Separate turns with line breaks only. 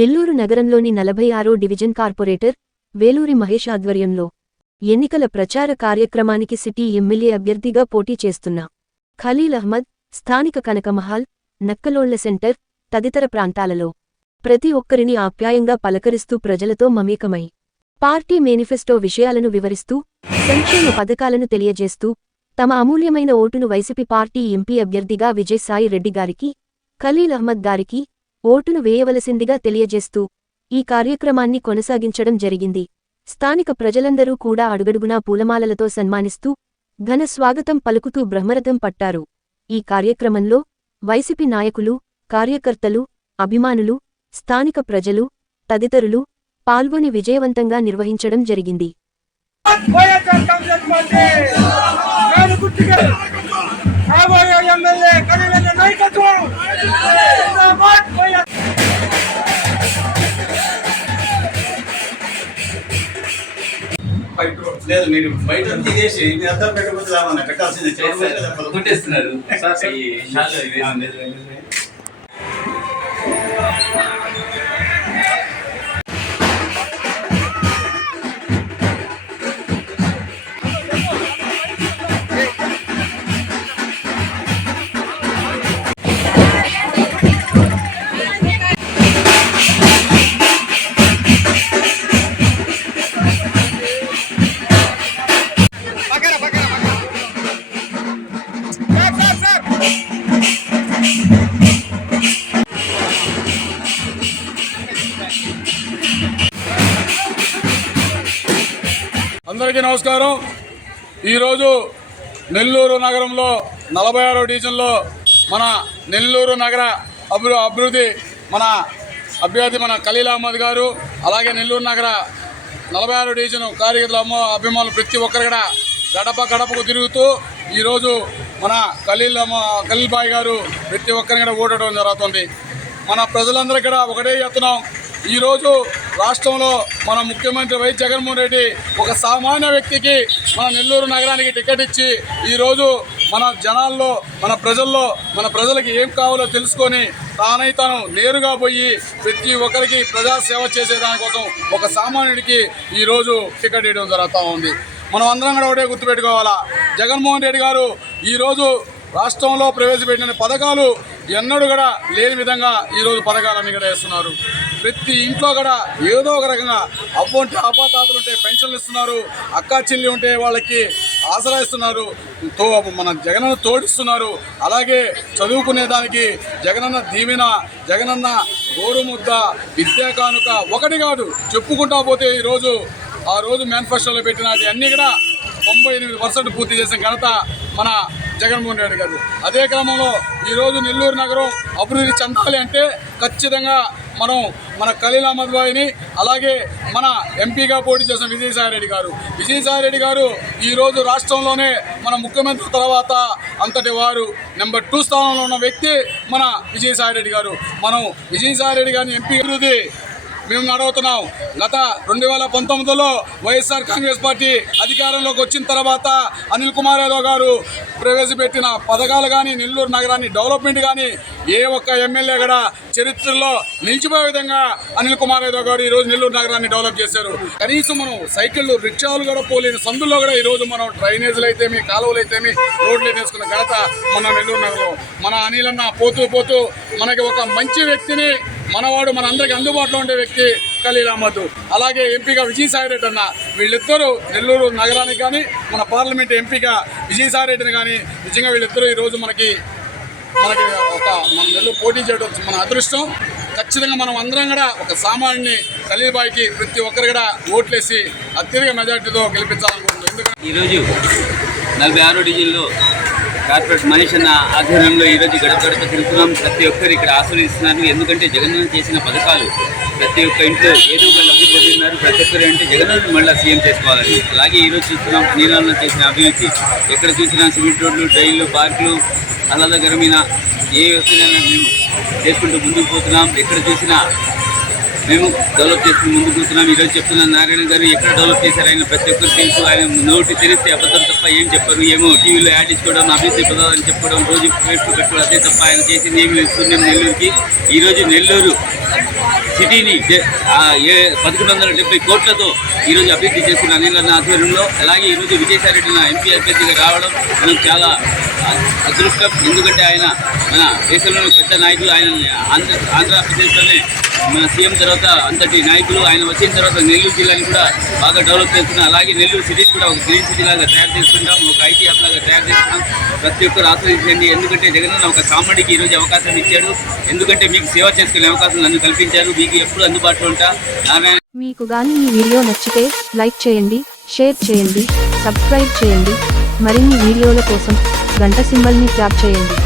నెల్లూరు నగరంలోని నలభై ఆరో డివిజన్ కార్పొరేటర్ వేలూరి మహేష్ ఆధ్వర్యంలో ఎన్నికల ప్రచార కార్యక్రమానికి సిటీ ఎమ్మెల్యే అభ్యర్థిగా పోటీ చేస్తున్న ఖలీల్ అహ్మద్ స్థానిక కనకమహాల్ నక్కలోళ్ల సెంటర్ తదితర ప్రాంతాలలో ప్రతి ఒక్కరిని ఆప్యాయంగా పలకరిస్తూ ప్రజలతో మమేకమై పార్టీ మేనిఫెస్టో విషయాలను వివరిస్తూ సంక్షేమ పథకాలను తెలియజేస్తూ తమ అమూల్యమైన ఓటును వైసీపీ పార్టీ ఎంపీ అభ్యర్థిగా విజయసాయి రెడ్డి గారికి ఖలీల్ అహ్మద్ గారికి ఓటును వేయవలసిందిగా తెలియజేస్తూ ఈ కార్యక్రమాన్ని కొనసాగించడం జరిగింది స్థానిక ప్రజలందరూ కూడా అడుగడుగునా పూలమాలలతో సన్మానిస్తూ ఘన స్వాగతం పలుకుతూ బ్రహ్మరథం పట్టారు ఈ కార్యక్రమంలో వైసీపీ నాయకులు కార్యకర్తలు అభిమానులు స్థానిక ప్రజలు తదితరులు పాల్గొని విజయవంతంగా నిర్వహించడం జరిగింది నాయకత్వం లేదు మీరు బయట తీసేసి మీ అర్థం పెట్టకపోతే పెట్టాల్సింది పెట్టేస్తున్నారు
అందరికీ నమస్కారం ఈరోజు నెల్లూరు నగరంలో నలభై ఆరో డివిజన్లో మన నెల్లూరు నగర అభివృ అభివృద్ధి మన అభ్యర్థి మన ఖలీల్ అహ్మద్ గారు అలాగే నెల్లూరు నగర నలభై ఆరో డివిజన్ కార్యకర్తల అభిమానులు ప్రతి ఒక్కరు కూడా గడప గడపకు తిరుగుతూ ఈరోజు మన ఖలీల్ ఖలీల్ బాయ్ గారు ప్రతి ఒక్కరిని కూడా ఓడటం జరుగుతుంది మన ప్రజలందరూ కూడా ఒకటే చెప్తున్నాం ఈరోజు రాష్ట్రంలో మన ముఖ్యమంత్రి వై జగన్మోహన్ రెడ్డి ఒక సామాన్య వ్యక్తికి మన నెల్లూరు నగరానికి టికెట్ ఇచ్చి ఈరోజు మన జనాల్లో మన ప్రజల్లో మన ప్రజలకి ఏం కావాలో తెలుసుకొని తానై తాను నేరుగా పోయి ప్రతి ఒక్కరికి ప్రజాసేవ చేసేదానికోసం ఒక సామాన్యుడికి ఈరోజు టికెట్ ఇవ్వడం జరుగుతూ ఉంది మనం అందరం కూడా ఒకటే గుర్తుపెట్టుకోవాలా జగన్మోహన్ రెడ్డి గారు ఈరోజు రాష్ట్రంలో ప్రవేశపెట్టిన పథకాలు ఎన్నడూ కూడా లేని విధంగా ఈరోజు పథకాలన్నీ కూడా వేస్తున్నారు ప్రతి ఇంట్లో కూడా ఏదో ఒక రకంగా అప్పు ఉంటే ఆపాతాతలు ఉంటే పెన్షన్లు ఇస్తున్నారు అక్కా చెల్లి ఉంటే వాళ్ళకి ఆసరా ఇస్తున్నారు తో మన జగనన్న తోడిస్తున్నారు అలాగే చదువుకునే దానికి జగనన్న దీవెన జగనన్న గోరుముద్ద విద్యా కానుక ఒకటి కాదు చెప్పుకుంటా పోతే ఈరోజు ఆ రోజు మేనిఫెస్టోలో పెట్టిన అన్నీ కూడా తొంభై ఎనిమిది పర్సెంట్ పూర్తి చేసిన ఘనత మన జగన్మోహన్ రెడ్డి గారు అదే క్రమంలో ఈరోజు నెల్లూరు నగరం అభివృద్ధి చెందాలి అంటే ఖచ్చితంగా మనం మన ఖలీల్ అహ్మద్ భాయిని అలాగే మన ఎంపీగా పోటీ చేసిన విజయసాయిరెడ్డి గారు విజయసాయిరెడ్డి గారు ఈరోజు రాష్ట్రంలోనే మన ముఖ్యమంత్రి తర్వాత అంతటి వారు నెంబర్ టూ స్థానంలో ఉన్న వ్యక్తి మన విజయసాయిరెడ్డి గారు మనం విజయసాయిరెడ్డి గారిని ఎంపీ అభివృద్ధి మేము నడవుతున్నాం గత రెండు వేల పంతొమ్మిదిలో వైఎస్ఆర్ కాంగ్రెస్ పార్టీ అధికారంలోకి వచ్చిన తర్వాత అనిల్ కుమార్ యాదవ్ గారు ప్రవేశపెట్టిన పథకాలు కానీ నెల్లూరు నగరాన్ని డెవలప్మెంట్ కానీ ఏ ఒక్క ఎమ్మెల్యే కూడా చరిత్రలో నిలిచిపోయే విధంగా అనిల్ కుమార్ యాదవ్ గారు ఈరోజు నెల్లూరు నగరాన్ని డెవలప్ చేశారు కనీసం మనం సైకిళ్ళు రిక్షాలు కూడా పోలేని సందుల్లో కూడా ఈరోజు మనం డ్రైనేజీలు అయితేమి కాలువలు అయితేమి రోడ్లు వేసుకున్న ఘనత మన నెల్లూరు నగరం మన అనిల్ అన్న పోతూ పోతూ మనకి ఒక మంచి వ్యక్తిని మనవాడు మన అందరికి అందుబాటులో ఉండే వ్యక్తి ఖలీల్ అహ్మద్ అలాగే ఎంపీగా విజయసాయిరెడ్డి అన్న వీళ్ళిద్దరూ నెల్లూరు నగరానికి కానీ మన పార్లమెంట్ ఎంపీగా విజయసాయిరెడ్డిని కానీ నిజంగా వీళ్ళిద్దరూ ఈరోజు మనకి మనకి ఒక మన నెల్లు పోటీ చేయడం మన అదృష్టం ఖచ్చితంగా మనం అందరం కూడా ఒక సామాన్యుని ఖలీబాయికి ప్రతి ఒక్కరు కూడా ఓట్లేసి అత్యధిక మెజార్టీతో గెలిపించాలనుకుంటున్నాం ఎందుకంటే ఈరోజు నలభై ఆరో డివిజన్లో కార్పొరేట్ మనిషి అన్న ఆధ్వర్యంలో ఈరోజు గడప గడప తిరుగుతున్నాం ప్రతి ఒక్కరు ఇక్కడ ఆస్వాదిస్తున్నారు ఎందుకంటే జగన్మోహన్ చేసిన పథకాలు ప్రతి ఒక్క ఇంట్లో ఏదో ఒక లబ్ధి పొందినారు ప్రతి ఒక్కరు అంటే జగన్మోహన్ మళ్ళీ సీఎం చేసుకోవాలని అలాగే ఈరోజు చూస్తున్నాం నీరాలను చేసిన అభివృద్ధి ఎక్కడ చూసినా సిమెంట్ రోడ్లు డ్రైన్లు పార్కులు ఆహ్లాదకరమైన ఏ వ్యవసాయాలను మేము చేసుకుంటూ ముందుకు పోతున్నాం ఎక్కడ చూసినా మేము డెవలప్ చేసి ముందుకు వస్తున్నాం ఈరోజు చెప్తున్న నారాయణ గారు ఎక్కడ డెవలప్ చేశారు ఆయన ప్రతి ఒక్కరు తెలుసు ఆయన నోటి తెలిస్తే అబద్ధం తప్ప ఏం చెప్పారు ఏమో టీవీలో యాడ్ ఇచ్చుకోవడం అభివృద్ధి పదాలని చెప్పడం రోజు పేర్లు పెట్టుకోవడం అదే తప్ప
ఆయన చేసింది ఏమి లేదు సూర్యం నెల్లూరుకి ఈరోజు నెల్లూరు సిటీని పదకొండు వందల డెబ్బై కోట్లతో ఈరోజు అభివృద్ధి చేస్తున్న అనిల్ అన్న ఆధ్వర్యంలో అలాగే ఈరోజు విజయసాయిరెడ్డి నా ఎంపీ అభ్యర్థిగా రావడం మనం చాలా అదృష్టం ఎందుకంటే ఆయన మన దేశంలోని పెద్ద నాయకులు ఆయన ఆంధ్ర ఆంధ్రప్రదేశ్లోనే మన సీఎం తర్వాత అంతటి నాయకులు ఆయన వచ్చిన తర్వాత నెల్లూరు జిల్లాని కూడా బాగా డెవలప్ చేస్తున్నాం అలాగే నెల్లూరు సిటీని కూడా ఒక గ్రీన్ సిటీ లాగా తయారు చేసుకుంటాం ఒక ఐటీ లాగా తయారు చేస్తున్నాం ప్రతి ఒక్కరు ఆశ్రయించండి ఎందుకంటే జగన్ ఒక కామెడీకి ఈరోజు అవకాశం ఇచ్చాడు ఎందుకంటే మీకు సేవ చేసుకునే అవకాశం నన్ను కల్పించారు మీకు ఎప్పుడు అందుబాటులో ఉంటా మీకు కానీ ఈ వీడియో నచ్చితే లైక్ చేయండి షేర్ చేయండి సబ్స్క్రైబ్ చేయండి మరిన్ని వీడియోల కోసం గంట సింబల్ని ట్యాప్ చేయండి